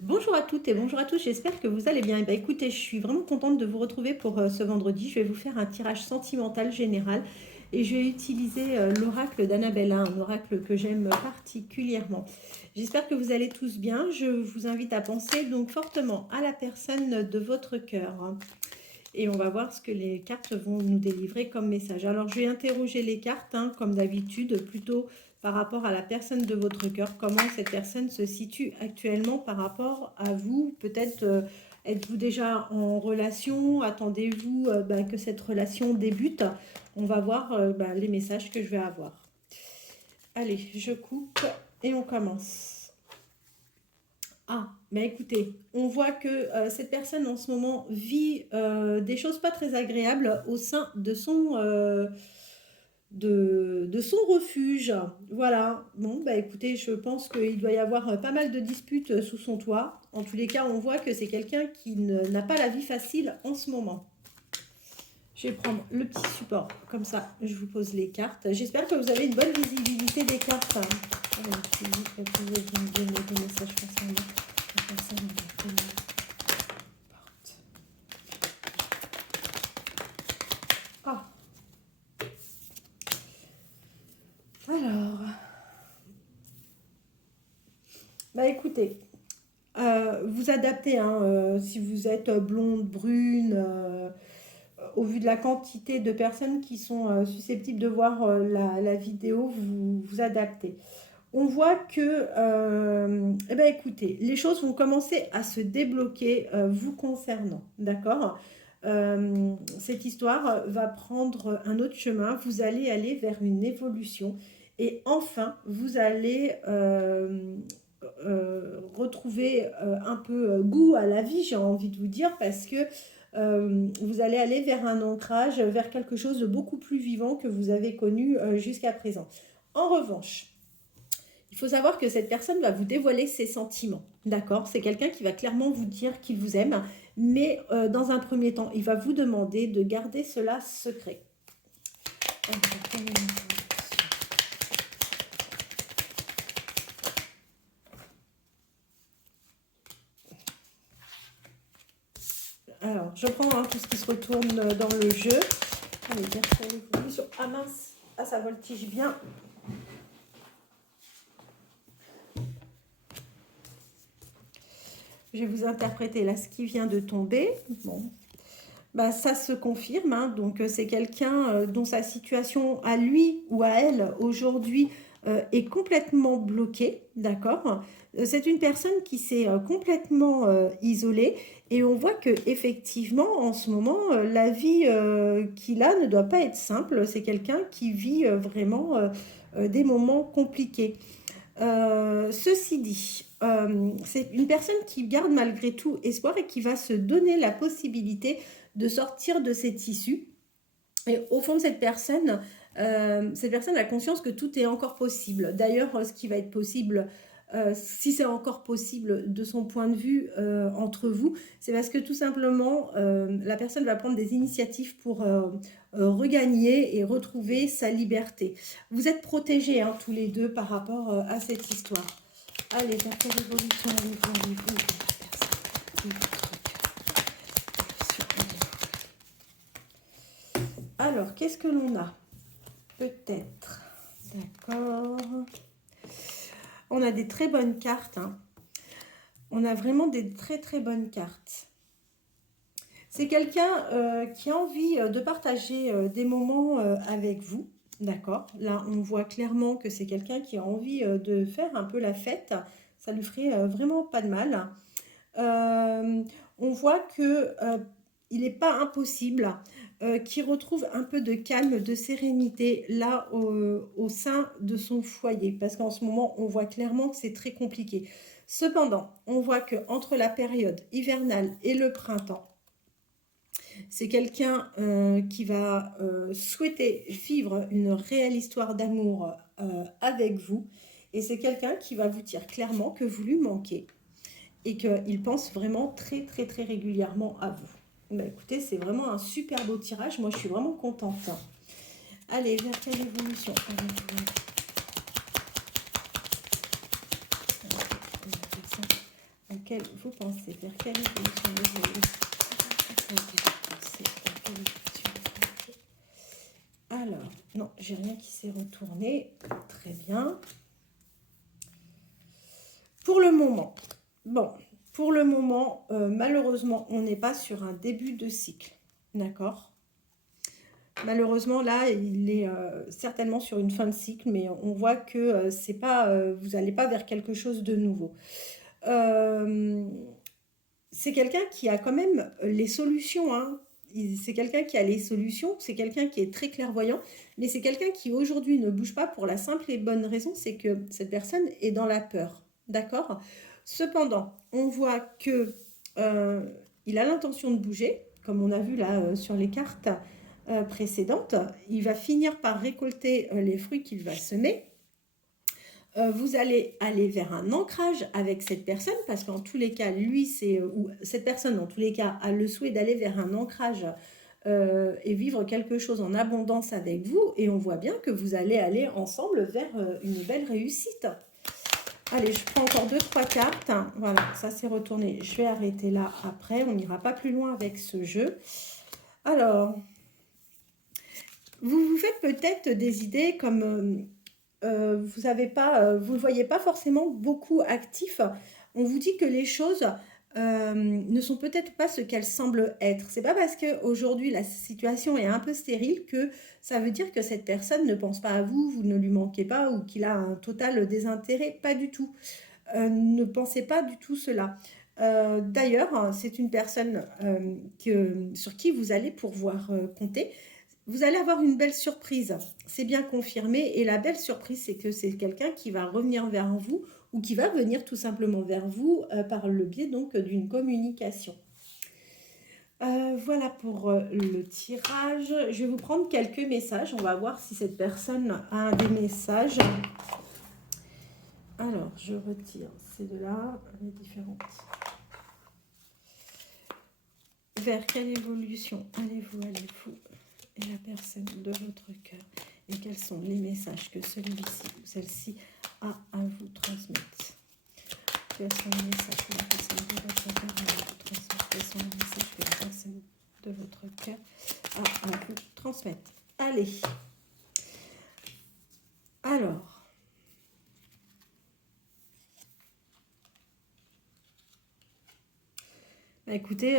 Bonjour à toutes et bonjour à tous, j'espère que vous allez bien. Écoutez, je suis vraiment contente de vous retrouver pour ce vendredi. Je vais vous faire un tirage sentimental général et je vais utiliser l'oracle d'Annabella, un oracle que j'aime particulièrement. J'espère que vous allez tous bien. Je vous invite à penser donc fortement à la personne de votre cœur. Et on va voir ce que les cartes vont nous délivrer comme message. Alors, je vais interroger les cartes, comme d'habitude, plutôt par rapport à la personne de votre cœur. Comment cette personne se situe actuellement par rapport à vous? Peut-être êtes-vous déjà en relation? Attendez-vous que cette relation débute? On va voir les messages que je vais avoir. Allez, je coupe et on commence. Ah, écoutez, on voit que cette personne en ce moment vit des choses pas très agréables au sein de son refuge. Voilà. Bon, écoutez, je pense qu'il doit y avoir pas mal de disputes sous son toit. En tous les cas, on voit que c'est quelqu'un qui n'a pas la vie facile en ce moment. Je vais prendre le petit support, comme ça, je vous pose les cartes. J'espère que vous avez une bonne visibilité des cartes. Ah. Alors, écoutez, vous adaptez, si vous êtes blonde, brune, au vu de la quantité de personnes qui sont susceptibles de voir la vidéo, vous adaptez. On voit que, écoutez, les choses vont commencer à se débloquer vous concernant, d'accord? Cette histoire va prendre un autre chemin, vous allez aller vers une évolution et enfin, vous allez retrouver un peu goût à la vie, j'ai envie de vous dire, parce que vous allez aller vers un ancrage, vers quelque chose de beaucoup plus vivant que vous avez connu jusqu'à présent. En revanche, il faut savoir que cette personne va vous dévoiler ses sentiments, d'accord? C'est quelqu'un qui va clairement vous dire qu'il vous aime, mais dans un premier temps, il va vous demander de garder cela secret. Alors, je prends tout ce qui se retourne dans le jeu. Allez, évolution. Ah mince, ça voltige bien. Je vais vous interpréter là ce qui vient de tomber. Bon, ça se confirme. Donc, c'est quelqu'un dont sa situation à lui ou à elle aujourd'hui est complètement bloquée. D'accord? C'est une personne qui s'est complètement isolée. Et on voit que effectivement, en ce moment, la vie qu'il a ne doit pas être simple. C'est quelqu'un qui vit vraiment des moments compliqués. Ceci dit, c'est une personne qui garde malgré tout espoir et qui va se donner la possibilité de sortir de ces tissus. Et au fond de cette personne a conscience que tout est encore possible. D'ailleurs, ce qui va être possible, si c'est encore possible de son point de vue entre vous, c'est parce que tout simplement, la personne va prendre des initiatives pour regagner et retrouver sa liberté. Vous êtes protégés tous les deux par rapport à cette histoire. Allez, vers quelle évolution allez-vous? Alors, qu'est-ce que l'on a? Peut-être. D'accord. On a des très bonnes cartes. On a vraiment des très très bonnes cartes. C'est quelqu'un qui a envie de partager des moments avec vous. D'accord. Là, on voit clairement que c'est quelqu'un qui a envie de faire un peu la fête. Ça lui ferait vraiment pas de mal. On voit que il n'est pas impossible qu'il retrouve un peu de calme, de sérénité là au sein de son foyer. Parce qu'en ce moment, on voit clairement que c'est très compliqué. Cependant, on voit qu'entre la période hivernale et le printemps, c'est quelqu'un qui va souhaiter vivre une réelle histoire d'amour avec vous. Et c'est quelqu'un qui va vous dire clairement que vous lui manquez et qu'il pense vraiment très très très régulièrement à vous. Écoutez, c'est vraiment un super beau tirage. Moi, je suis vraiment contente. Allez, vers quelle évolution? laquelle vous pensez, vers quelle évolution vous voulez. Alors, non, j'ai rien qui s'est retourné. Très bien. Pour le moment, bon, pour le moment, malheureusement, on n'est pas sur un début de cycle. D'accord? Malheureusement, là, il est certainement sur une fin de cycle, mais on voit que c'est pas, vous n'allez pas vers quelque chose de nouveau. C'est quelqu'un qui a quand même les solutions, hein. C'est quelqu'un qui a les solutions, c'est quelqu'un qui est très clairvoyant, mais c'est quelqu'un qui aujourd'hui ne bouge pas pour la simple et bonne raison, c'est que cette personne est dans la peur. D'accord? Cependant, on voit que il a l'intention de bouger, comme on a vu là sur les cartes précédentes. Il va finir par récolter les fruits qu'il va semer. Vous allez aller vers un ancrage avec cette personne, parce qu'en tous les cas, lui, ou cette personne, en tous les cas, a le souhait d'aller vers un ancrage et vivre quelque chose en abondance avec vous. Et on voit bien que vous allez aller ensemble vers une belle réussite. Allez, je prends encore 2-3 cartes. Voilà, ça s'est retourné. Je vais arrêter là après. On n'ira pas plus loin avec ce jeu. Alors, vous vous faites peut-être des idées comme... vous le voyez pas forcément beaucoup actif. On vous dit que les choses ne sont peut-être pas ce qu'elles semblent être. C'est pas parce qu'aujourd'hui la situation est un peu stérile que ça veut dire que cette personne ne pense pas à vous, vous ne lui manquez pas ou qu'il a un total désintérêt. Pas du tout. Ne pensez pas du tout cela. D'ailleurs, c'est une personne sur qui vous allez pouvoir compter. Vous allez avoir une belle surprise, c'est bien confirmé. Et la belle surprise, c'est que c'est quelqu'un qui va revenir vers vous ou qui va venir tout simplement vers vous par le biais donc d'une communication. Voilà pour le tirage. Je vais vous prendre quelques messages. On va voir si cette personne a des messages. Alors, je retire ces deux-là, les différentes. Vers quelle évolution allez-vous et la personne de votre cœur, et quels sont les messages que celui-ci ou celle-ci a à vous transmettre. Quels sont les messages que la personne de votre cœur a à vous transmettre. Quels sont les messages que la personne de votre cœur a à vous transmettre. Allez. Alors. Écoutez,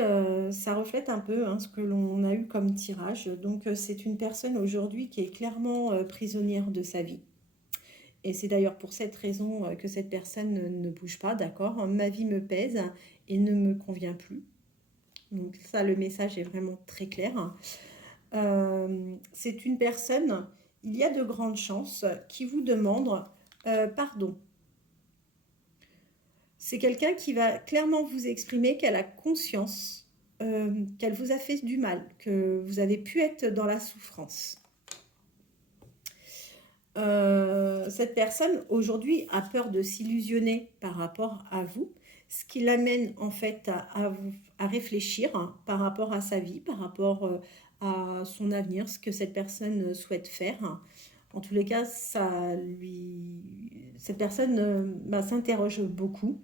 ça reflète un peu ce que l'on a eu comme tirage. Donc, c'est une personne aujourd'hui qui est clairement prisonnière de sa vie. Et c'est d'ailleurs pour cette raison que cette personne ne bouge pas, d'accord? Ma vie me pèse et ne me convient plus. Donc ça, le message est vraiment très clair. C'est une personne, il y a de grandes chances, qui vous demande pardon. C'est quelqu'un qui va clairement vous exprimer qu'elle a conscience qu'elle vous a fait du mal, que vous avez pu être dans la souffrance. Cette personne, aujourd'hui, a peur de s'illusionner par rapport à vous, ce qui l'amène en fait à réfléchir par rapport à sa vie, par rapport à son avenir, ce que cette personne souhaite faire. En tous les cas, cette personne s'interroge beaucoup.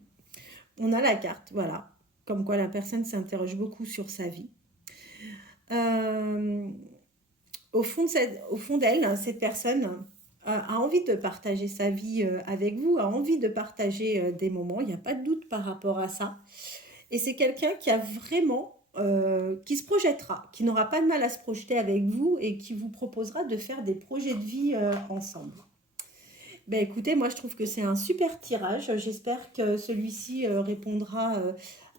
On a la carte, voilà, comme quoi la personne s'interroge beaucoup sur sa vie. Au fond d'elle, cette personne a envie de partager sa vie avec vous, a envie de partager des moments, il n'y a pas de doute par rapport à ça. Et c'est quelqu'un qui a vraiment, qui se projettera, qui n'aura pas de mal à se projeter avec vous et qui vous proposera de faire des projets de vie ensemble. Ben écoutez, moi je trouve que c'est un super tirage. J'espère que celui-ci répondra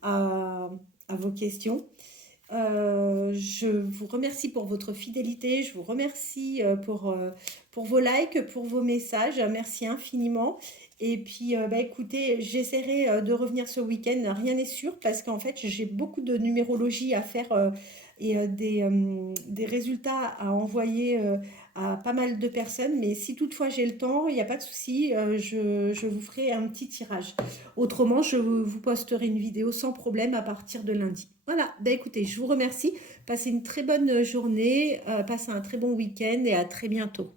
à vos questions. Je vous remercie pour votre fidélité, je vous remercie pour vos likes, pour vos messages, merci infiniment. Et puis, écoutez, j'essaierai de revenir ce week-end, rien n'est sûr, parce qu'en fait, j'ai beaucoup de numérologie à faire et des résultats à envoyer à pas mal de personnes. Mais si toutefois j'ai le temps, il n'y a pas de souci, je vous ferai un petit tirage. Autrement, je vous posterai une vidéo sans problème à partir de lundi. Voilà, écoutez, je vous remercie. Passez une très bonne journée, passez un très bon week-end et à très bientôt.